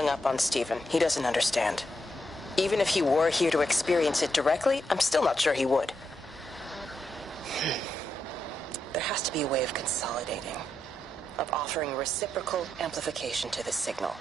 hung up on Stephen. He doesn't understand. Even if he were here to experience it directly, I'm still not sure he would. There has to be a way of consolidating, of offering reciprocal amplification to this signal.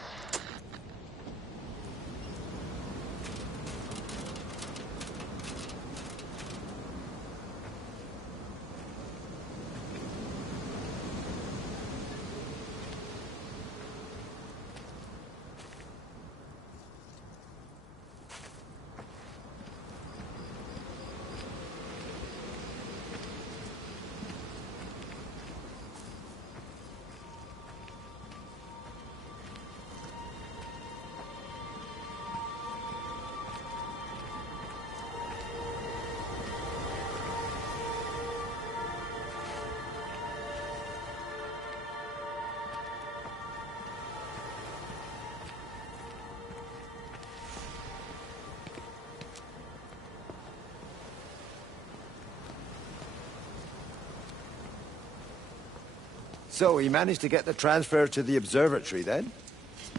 So he managed to get the transfer to the observatory then?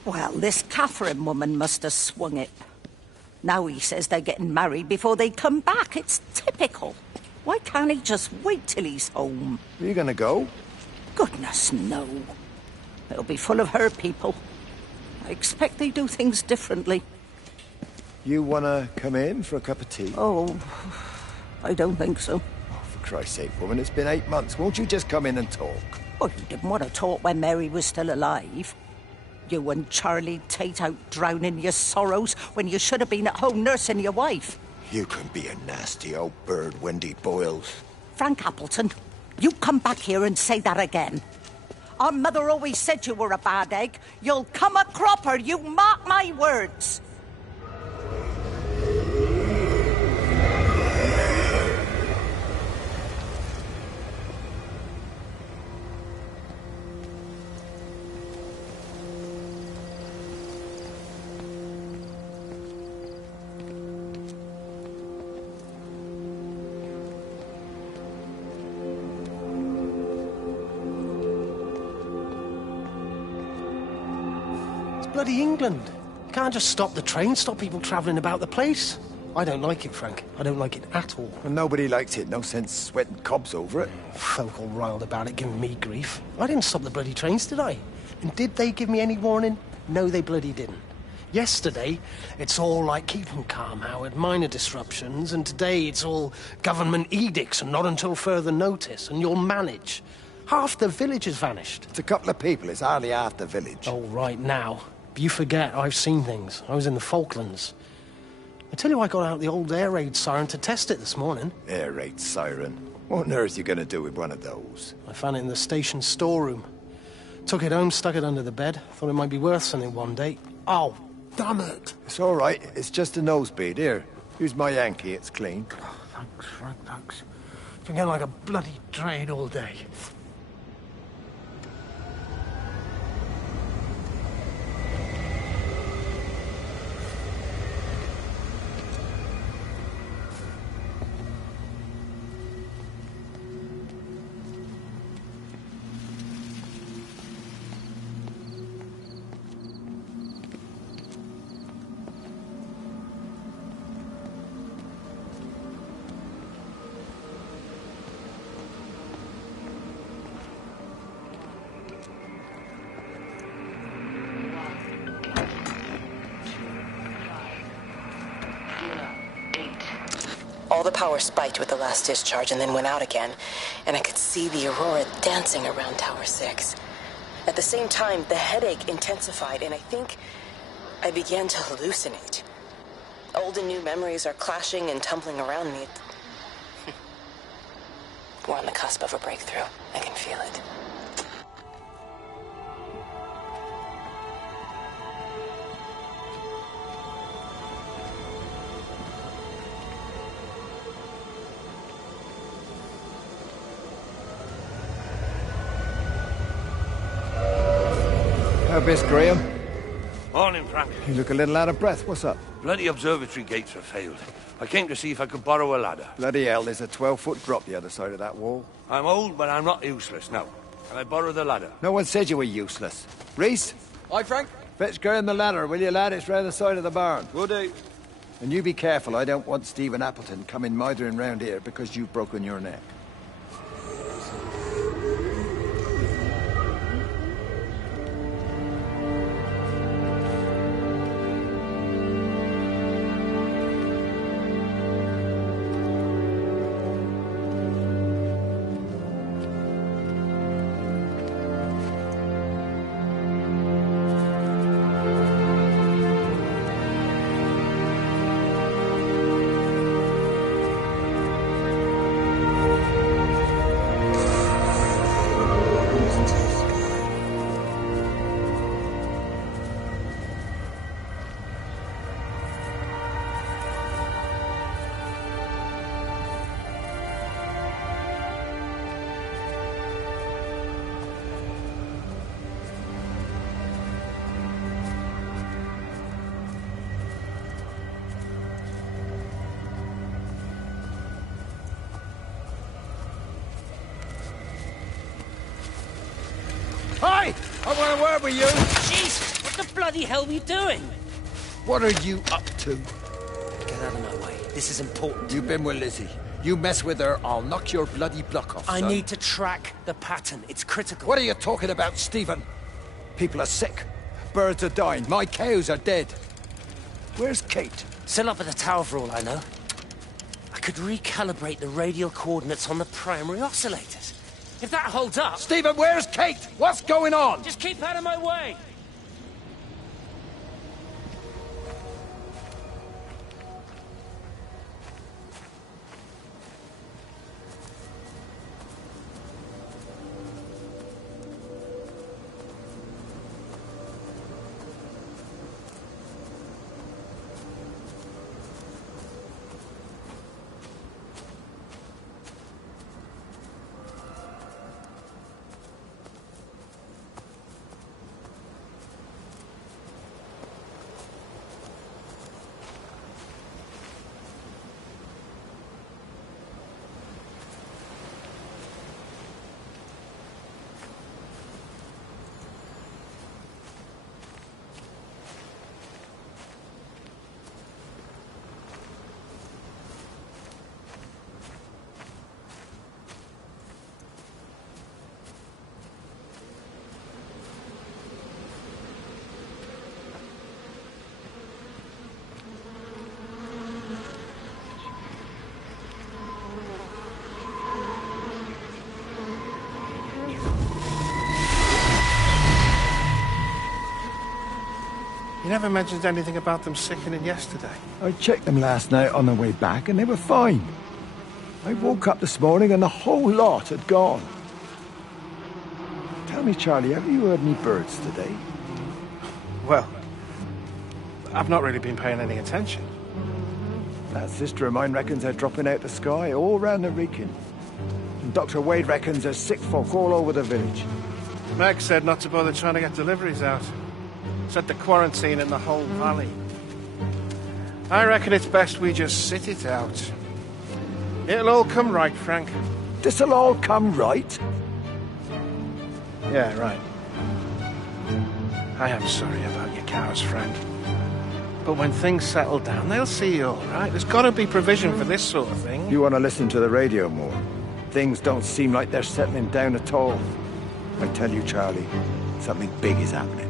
Well, this Catherine woman must have swung it. Now he says they're getting married before they come back. It's typical. Why can't he just wait till he's home? Are you gonna go? Goodness, no. It'll be full of her people. I expect they do things differently. You wanna come in for a cup of tea? Oh, I don't think so. Oh, for Christ's sake, woman, it's been 8 months. Won't you just come in and talk? Well, you didn't want to talk when Mary was still alive. You and Charlie Tate out drowning your sorrows when you should have been at home nursing your wife. You can be a nasty old bird, Wendy Boyles. Frank Appleton, you come back here and say that again. Our mother always said you were a bad egg. You'll come a cropper, you mark my words. Bloody England. You can't just stop the train, stop people travelling about the place. I don't like it, Frank. I don't like it at all. And nobody likes it. No sense sweating cobs over it. Folk all riled about it, giving me grief. I didn't stop the bloody trains, did I? And did they give me any warning? No, they bloody didn't. Yesterday, it's all like, keep them calm, Howard, minor disruptions, and today it's all government edicts and not until further notice, and you'll manage. Half the village has vanished. It's a couple of people. It's hardly half the village. Oh, right now. But you forget, I've seen things. I was in the Falklands. I tell you, I got out the old air raid siren to test it this morning. Air raid siren? What on earth are you going to do with one of those? I found it in the station storeroom. Took it home, stuck it under the bed. Thought it might be worth something one day. Oh, damn it. It's all right. It's just a nosebleed. Here, use my Yankee. It's clean. Oh, thanks, Frank, thanks. Been getting like a bloody train all day. All the power spiked with the last discharge and then went out again, and I could see the aurora dancing around Tower 6. At the same time, the headache intensified, and I think I began to hallucinate. Old and new memories are clashing and tumbling around me. We're on the cusp of a breakthrough. I can feel it. Miss Graham. Morning, Frank. You look a little out of breath. What's up? Bloody observatory gates have failed. I came to see if I could borrow a ladder. Bloody hell, there's a 12-foot drop the other side of that wall. I'm old, but I'm not useless, no. Can I borrow the ladder? No one said you were useless. Reese? Hi, Frank. Fetch Graham the ladder, will you, lad? It's round the side of the barn. Will do. And you be careful. I don't want Stephen Appleton coming mithering round here because you've broken your neck. Hi! I want a word with you! Jeez! What the bloody hell are you doing? What are you up to? Get out of my way. This is important. You've been with Lizzie. You mess with her, I'll knock your bloody block off, I son. need to track the pattern. It's critical. What are you talking about, Stephen? People are sick. Birds are dying. My cows are dead. Where's Kate? Still up at the tower for all I know. I could recalibrate the radial coordinates on the primary oscillators. If that holds up... Stephen, where's Kate? What's going on? Just keep out of my way! You never mentioned anything about them sickening yesterday. I checked them last night on the way back and they were fine. I woke up this morning and the whole lot had gone. Tell me, Charlie, have you heard any birds today? Well, I've not really been paying any attention. That sister of mine reckons they're dropping out the sky all round the Wrekin. And Dr. Wade reckons there's sick folk all over the village. Meg said not to bother trying to get deliveries out. Said the quarantine in the whole valley. I reckon it's best we just sit it out. It'll all come right, Frank. This'll all come right? Yeah, right. I am sorry about your cows, Frank. But when things settle down, they'll see you all right. There's got to be provision for this sort of thing. You want to listen to the radio more? Things don't seem like they're settling down at all. I tell you, Charlie, something big is happening.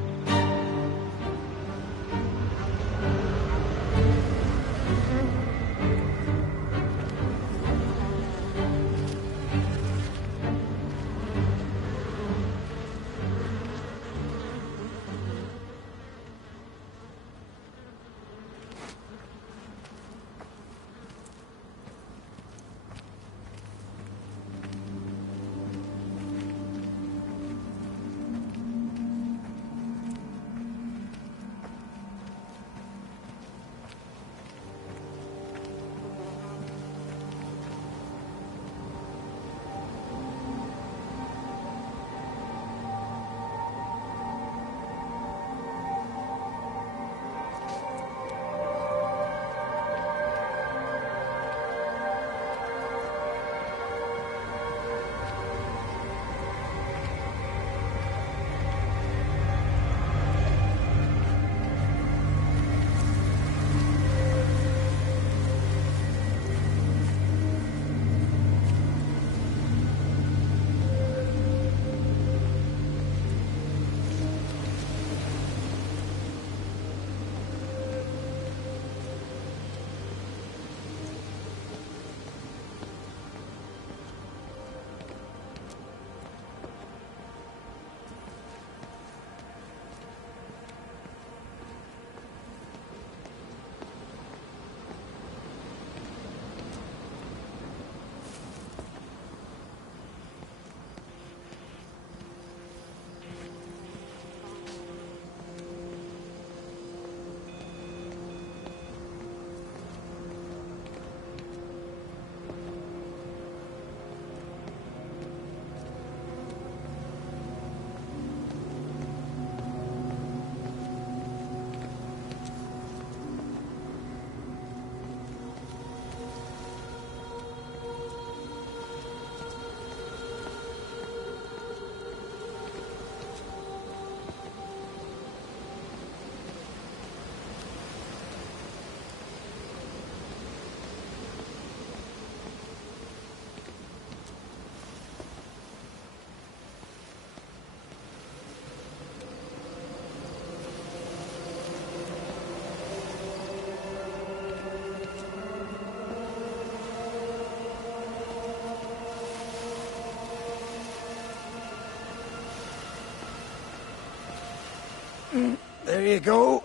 There you go.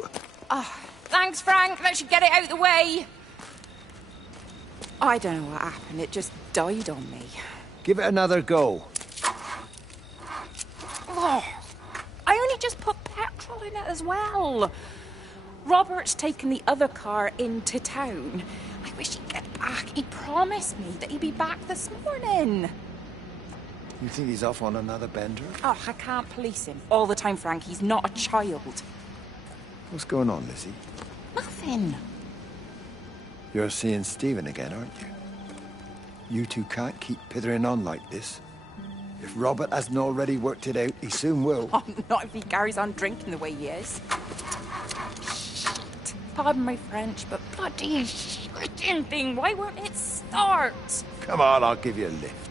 Oh, thanks, Frank. That should get it out of the way. I don't know what happened. It just died on me. Give it another go. Oh, I only just put petrol in it as well. Robert's taken the other car into town. I wish he'd get back. He promised me that he'd be back this morning. You think he's off on another bender? Oh, I can't police him all the time, Frank. He's not a child. What's going on, Lizzie? Nothing. You're seeing Stephen again, aren't you? You two can't keep pithering on like this. If Robert hasn't already worked it out, he soon will. Oh, not if he carries on drinking the way he is. Shit. Pardon my French, but bloody shitting thing. Why won't it start? Come on, I'll give you a lift.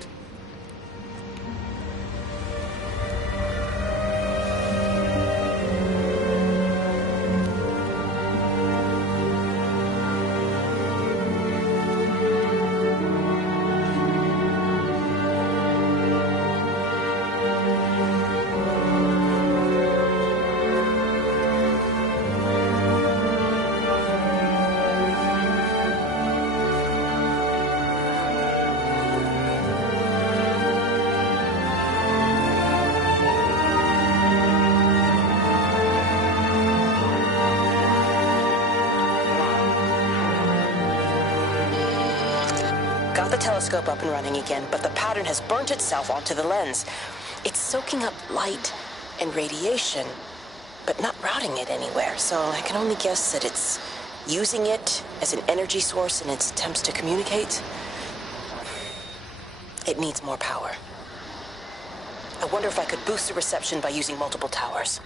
Got the telescope up and running again, but the pattern has burnt itself onto the lens. It's soaking up light and radiation, but not routing it anywhere, so I can only guess that it's using it as an energy source in its attempts to communicate. It needs more power. I wonder if I could boost the reception by using multiple towers.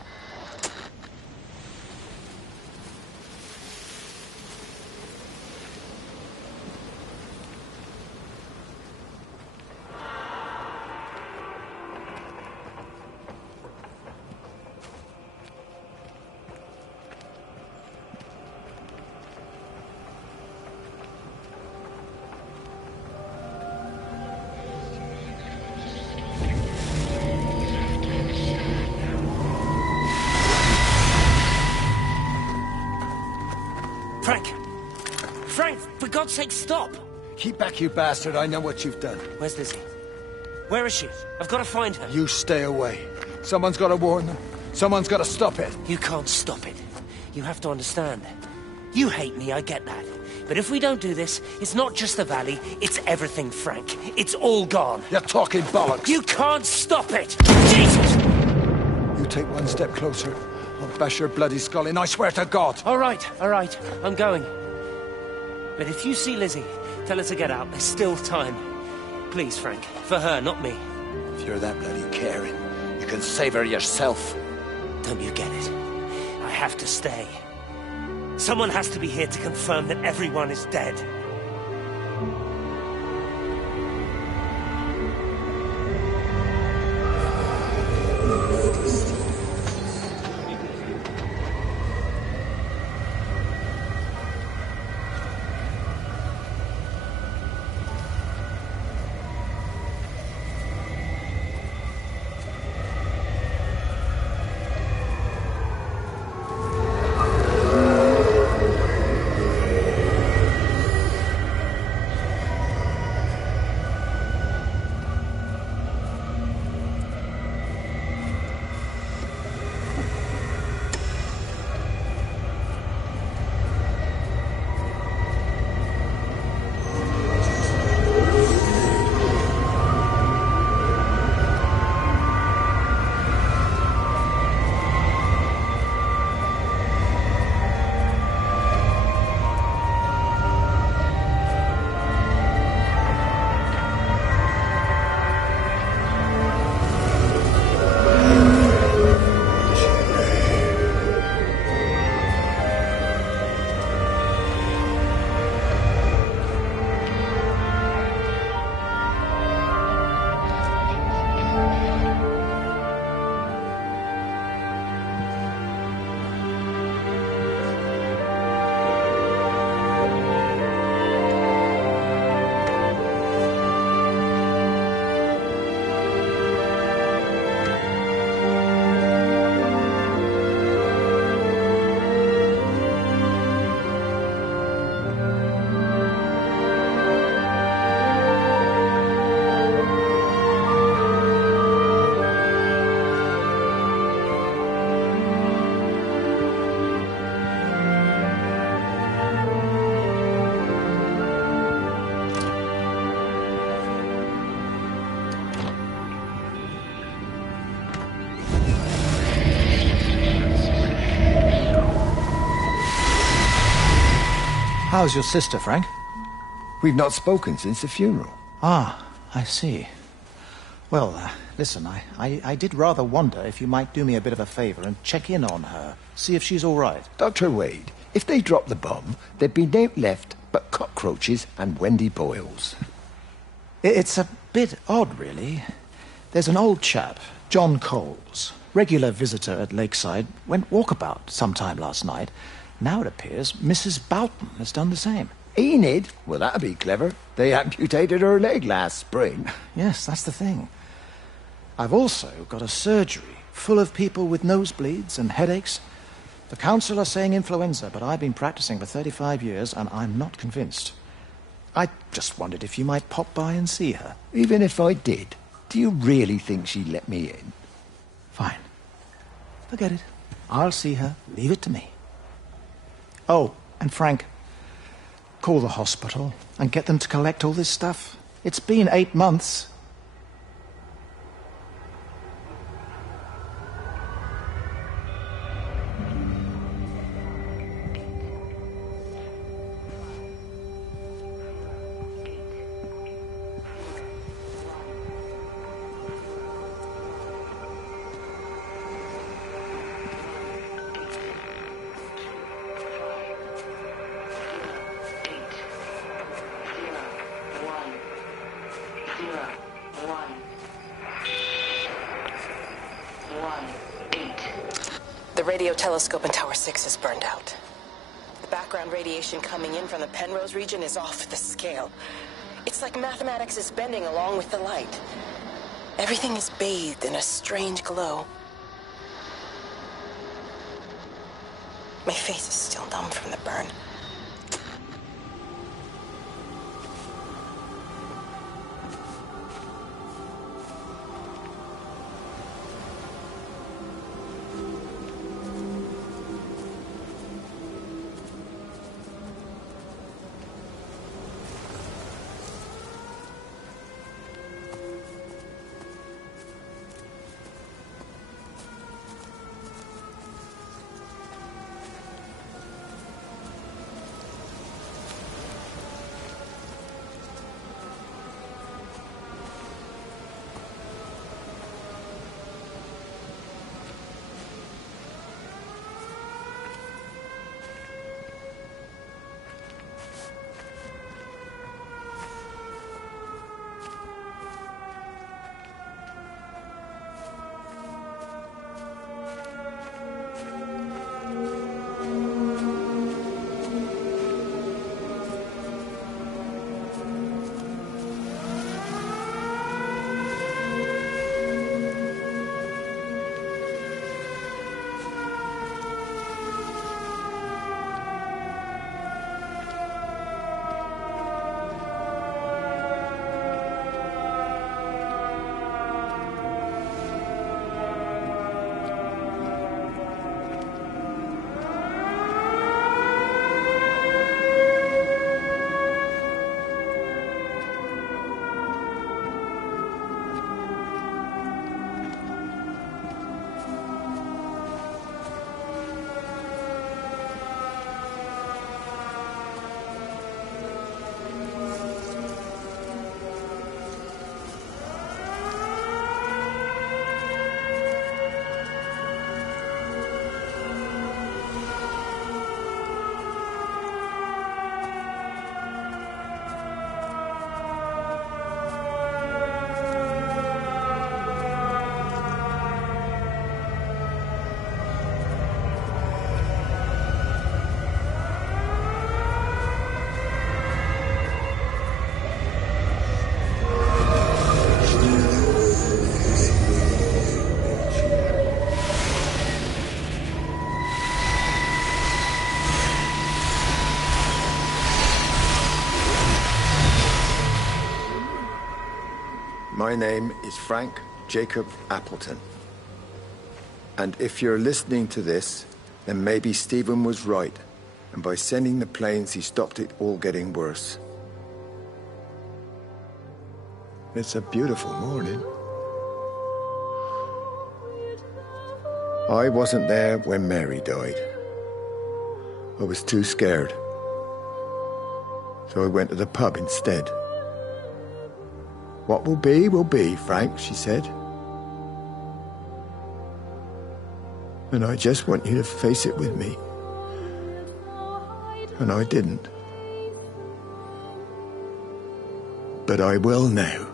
Frank, for God's sake, stop! Keep back, you bastard. I know what you've done. Where's Lizzie? Where is she? I've got to find her. You stay away. Someone's got to warn them. Someone's got to stop it. You can't stop it. You have to understand. You hate me, I get that. But if we don't do this, it's not just the valley, it's everything, Frank. It's all gone. You're talking bollocks. You can't stop it! Jesus! You take one step closer, I'll bash your bloody skull in, I swear to God. All right, I'm going. But if you see Lizzie, tell her to get out. There's still time. Please, Frank. For her, not me. If you're that bloody caring, you can save her yourself. Don't you get it? I have to stay. Someone has to be here to confirm that everyone is dead. How's your sister, Frank? We've not spoken since the funeral. Ah, I see. Well, listen, I did rather wonder if you might do me a bit of a favor and check in on her, see if she's all right. Dr. Wade, if they dropped the bomb, there'd be no left but cockroaches and Wendy Boyles. It's a bit odd, really. There's an old chap, John Coles, regular visitor at Lakeside, went walkabout sometime last night. Now it appears Mrs. Boughton has done the same. Enid? Well, that'd be clever. They amputated her leg last spring. Yes, that's the thing. I've also got a surgery full of people with nosebleeds and headaches. The council are saying influenza, but I've been practicing for 35 years and I'm not convinced. I just wondered if you might pop by and see her. Even if I did, do you really think she'd let me in? Fine. Forget it. I'll see her. Leave it to me. Oh, and Frank, call the hospital and get them to collect all this stuff. It's been 8 months. The radio telescope in Tower 6 is burned out. The background radiation coming in from the Penrose region is off the scale. It's like mathematics is bending along with the light. Everything is bathed in a strange glow. My face is still numb from the burn. My name is Frank Jacob Appleton. And if you're listening to this, then maybe Stephen was right. And by sending the planes, he stopped it all getting worse. It's a beautiful morning. I wasn't there when Mary died. I was too scared. So I went to the pub instead. What will be, Frank, she said. And I just want you to face it with me. And I didn't. But I will now.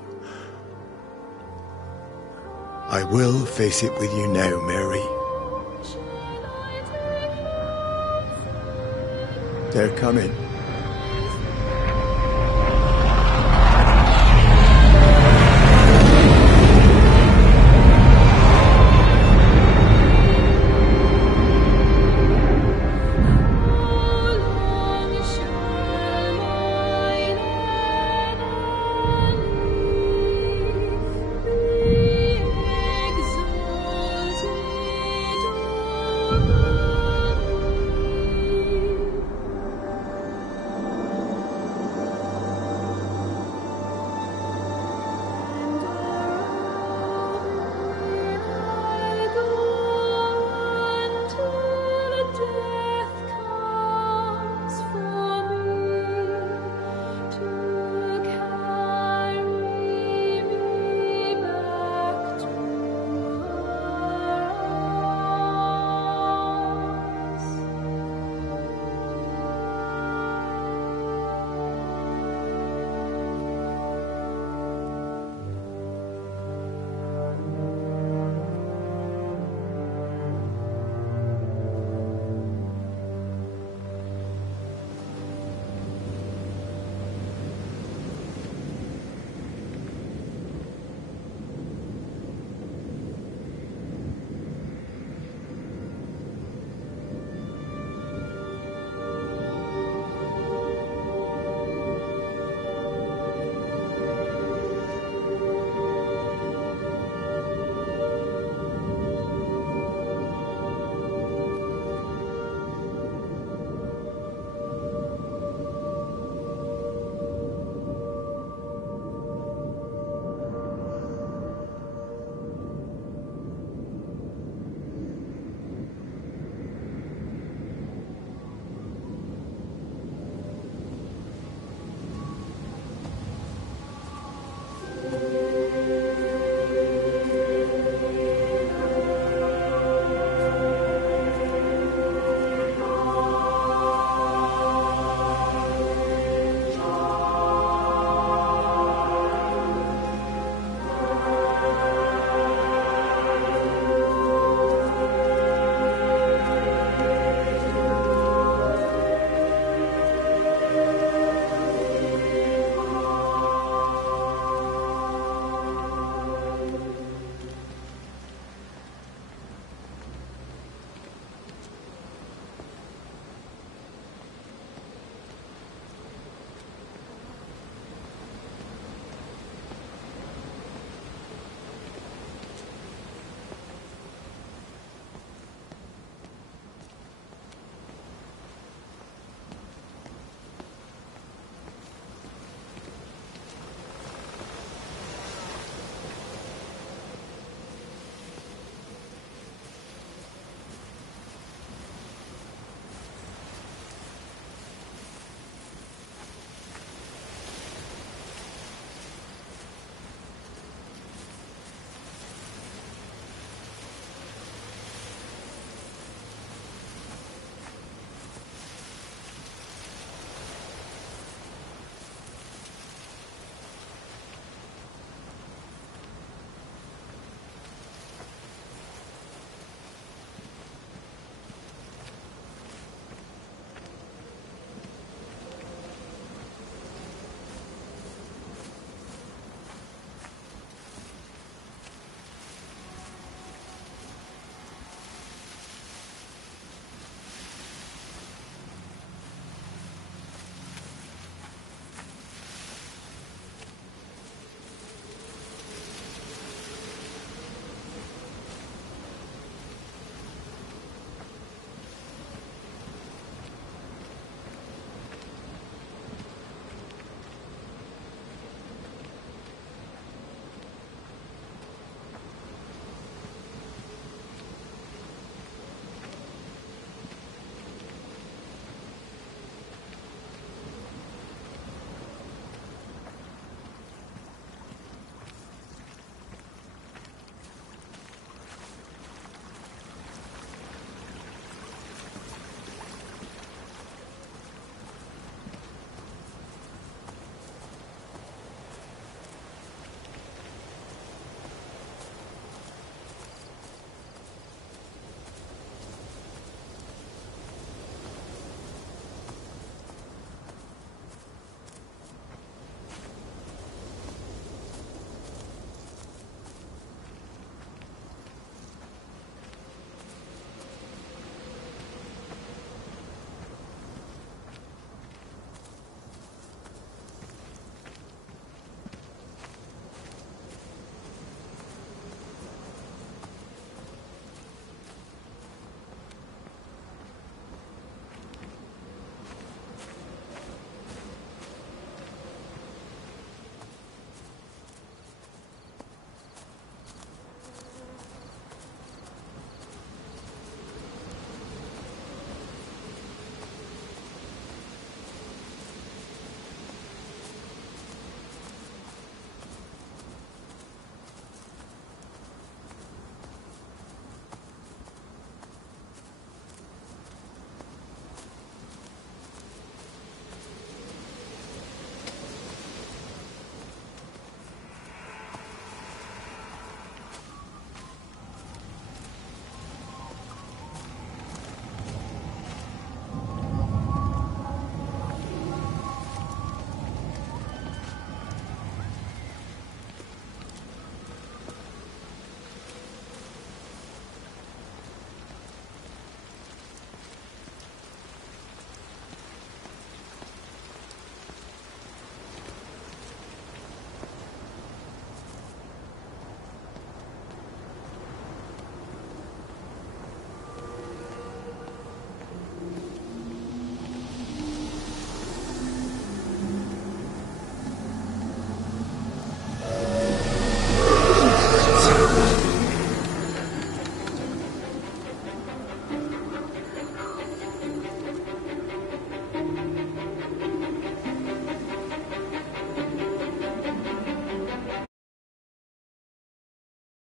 I will face it with you now, Mary. They're coming.